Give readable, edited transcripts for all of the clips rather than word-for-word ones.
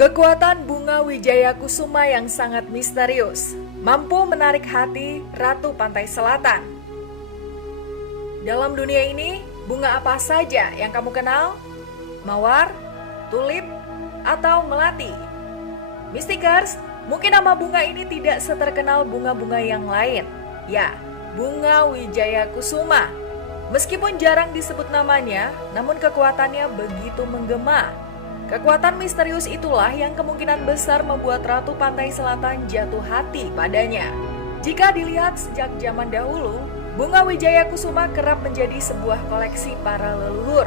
Kekuatan bunga Wijaya Kusuma yang sangat misterius, mampu menarik hati Ratu Pantai Selatan. Dalam dunia ini, bunga apa saja yang kamu kenal? Mawar, tulip, atau melati? Mystikers, mungkin nama bunga ini tidak seterkenal bunga-bunga yang lain. Ya, bunga Wijaya Kusuma. Meskipun jarang disebut namanya, namun kekuatannya begitu menggema. Kekuatan misterius itulah yang kemungkinan besar membuat Ratu Pantai Selatan jatuh hati padanya. Jika dilihat sejak zaman dahulu, bunga Wijaya Kusuma kerap menjadi sebuah koleksi para leluhur.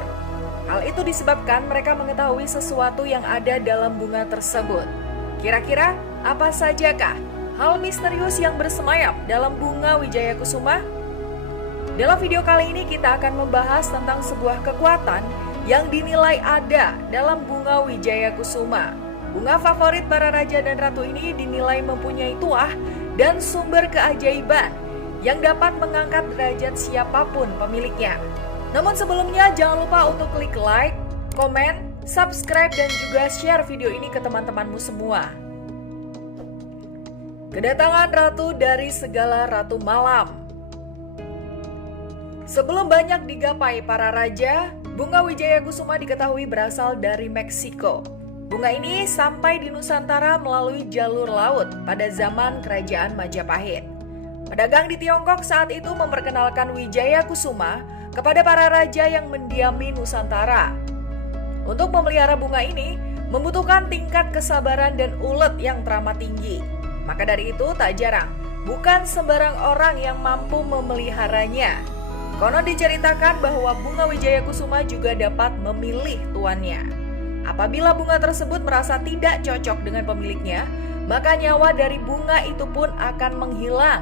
Hal itu disebabkan mereka mengetahui sesuatu yang ada dalam bunga tersebut. Kira-kira apa sajakah hal misterius yang bersemayam dalam bunga Wijaya Kusuma? Dalam video kali ini kita akan membahas tentang sebuah kekuatan yang dinilai ada dalam bunga Wijaya Kusuma. Bunga favorit para raja dan ratu ini dinilai mempunyai tuah dan sumber keajaiban yang dapat mengangkat derajat siapapun pemiliknya. Namun sebelumnya jangan lupa untuk klik like, komen, subscribe, dan juga share video ini ke teman-temanmu semua. Kedatangan ratu dari segala ratu malam. Sebelum banyak digapai para raja, bunga Wijaya Kusuma diketahui berasal dari Meksiko. Bunga ini sampai di Nusantara melalui jalur laut pada zaman Kerajaan Majapahit. Pedagang di Tiongkok saat itu memperkenalkan Wijaya Kusuma kepada para raja yang mendiami Nusantara. Untuk memelihara bunga ini membutuhkan tingkat kesabaran dan ulet yang teramat tinggi. Maka dari itu tak jarang, bukan sembarang orang yang mampu memeliharanya. Konon diceritakan bahwa bunga Wijaya Kusuma juga dapat memilih tuannya. Apabila bunga tersebut merasa tidak cocok dengan pemiliknya, maka nyawa dari bunga itu pun akan menghilang.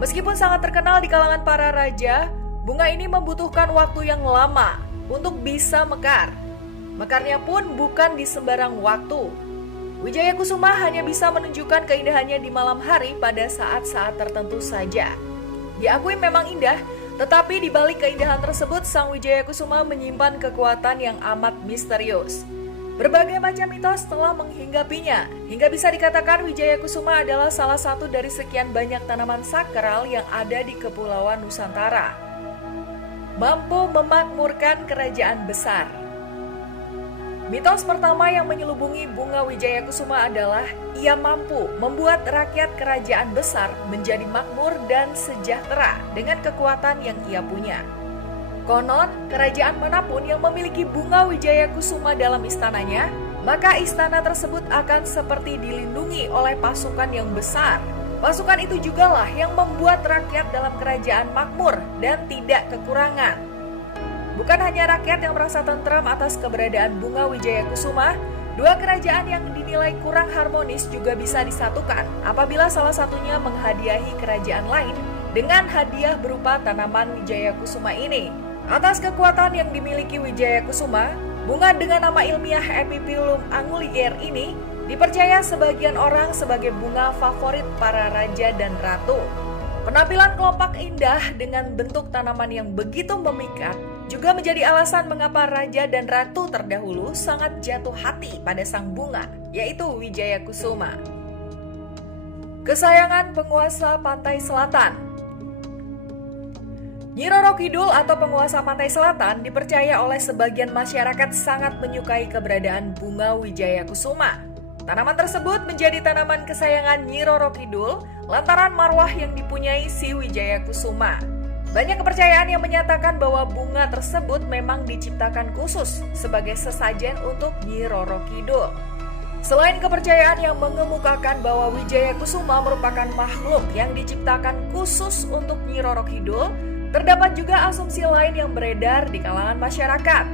Meskipun sangat terkenal di kalangan para raja, bunga ini membutuhkan waktu yang lama untuk bisa mekar. Mekarnya pun bukan di sembarang waktu. Wijaya Kusuma hanya bisa menunjukkan keindahannya di malam hari pada saat-saat tertentu saja. Diakui memang indah, tetapi di balik keindahan tersebut, Sang Wijaya Kusuma menyimpan kekuatan yang amat misterius. Berbagai macam mitos telah menghinggapinya, hingga bisa dikatakan Wijaya Kusuma adalah salah satu dari sekian banyak tanaman sakral yang ada di Kepulauan Nusantara. Mampu memakmurkan kerajaan besar. Mitos pertama yang menyelubungi bunga Wijaya Kusuma adalah ia mampu membuat rakyat kerajaan besar menjadi makmur dan sejahtera dengan kekuatan yang ia punya. Konon, kerajaan manapun yang memiliki bunga Wijaya Kusuma dalam istananya, maka istana tersebut akan seperti dilindungi oleh pasukan yang besar. Pasukan itu jugalah yang membuat rakyat dalam kerajaan makmur dan tidak kekurangan. Bukan hanya rakyat yang merasa tentram atas keberadaan bunga Wijaya Kusuma, dua kerajaan yang dinilai kurang harmonis juga bisa disatukan apabila salah satunya menghadiahi kerajaan lain dengan hadiah berupa tanaman Wijaya Kusuma ini. Atas kekuatan yang dimiliki Wijaya Kusuma, bunga dengan nama ilmiah Epiphyllum anguliger ini dipercaya sebagian orang sebagai bunga favorit para raja dan ratu. Penampilan kelopak indah dengan bentuk tanaman yang begitu memikat juga menjadi alasan mengapa raja dan ratu terdahulu sangat jatuh hati pada sang bunga, yaitu Wijaya Kusuma. Kesayangan penguasa Pantai Selatan. Nyi Roro Kidul atau penguasa Pantai Selatan dipercaya oleh sebagian masyarakat sangat menyukai keberadaan bunga Wijaya Kusuma. Tanaman tersebut menjadi tanaman kesayangan Nyi Roro Kidul lantaran marwah yang dipunyai si Wijaya Kusuma. Banyak kepercayaan yang menyatakan bahwa bunga tersebut memang diciptakan khusus sebagai sesajen untuk Nyi Roro Kidul. Selain kepercayaan yang mengemukakan bahwa Wijaya Kusuma merupakan makhluk yang diciptakan khusus untuk Nyi Roro Kidul, terdapat juga asumsi lain yang beredar di kalangan masyarakat.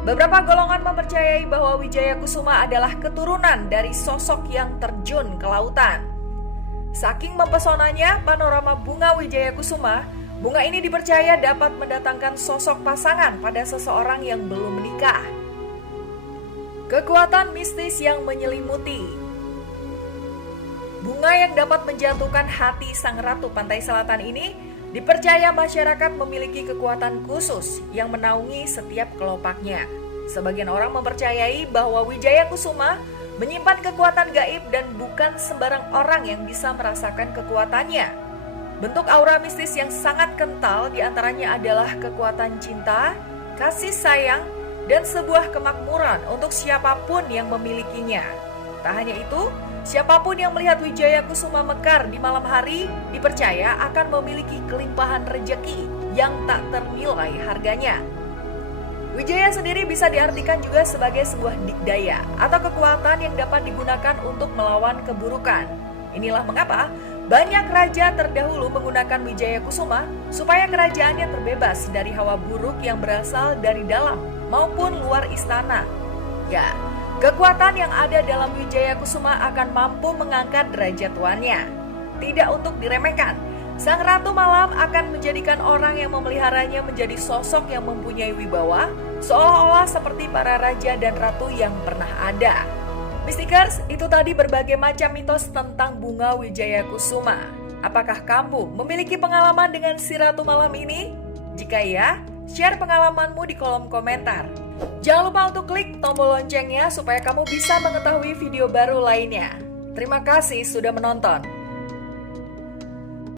Beberapa golongan mempercayai bahwa Wijaya Kusuma adalah keturunan dari sosok yang terjun ke lautan. Saking mempesonanya panorama bunga Wijaya Kusuma, bunga ini dipercaya dapat mendatangkan sosok pasangan pada seseorang yang belum menikah. Kekuatan mistis yang menyelimuti. Bunga yang dapat menjatuhkan hati sang Ratu Pantai Selatan ini dipercaya masyarakat memiliki kekuatan khusus yang menaungi setiap kelopaknya. Sebagian orang mempercayai bahwa Wijaya Kusuma menyimpan kekuatan gaib dan bukan sembarang orang yang bisa merasakan kekuatannya. Bentuk aura mistis yang sangat kental diantaranya adalah kekuatan cinta, kasih sayang, dan sebuah kemakmuran untuk siapapun yang memilikinya. Tak hanya itu, siapapun yang melihat Wijaya Kusuma mekar di malam hari dipercaya akan memiliki kelimpahan rejeki yang tak ternilai harganya. Wijaya sendiri bisa diartikan juga sebagai sebuah dikdaya atau kekuatan yang dapat digunakan untuk melawan keburukan. Inilah mengapa banyak raja terdahulu menggunakan Wijaya Kusuma supaya kerajaannya terbebas dari hawa buruk yang berasal dari dalam maupun luar istana. Ya, kekuatan yang ada dalam Wijaya Kusuma akan mampu mengangkat derajat tuannya. Tidak untuk diremehkan, Sang Ratu Malam akan menjadikan orang yang memeliharanya menjadi sosok yang mempunyai wibawa, seolah-olah seperti para raja dan ratu yang pernah ada. Mystikers, itu tadi berbagai macam mitos tentang bunga Wijaya Kusuma. Apakah kamu memiliki pengalaman dengan si Ratu Malam ini? Jika ya, share pengalamanmu di kolom komentar. Jangan lupa untuk klik tombol loncengnya supaya kamu bisa mengetahui video baru lainnya. Terima kasih sudah menonton.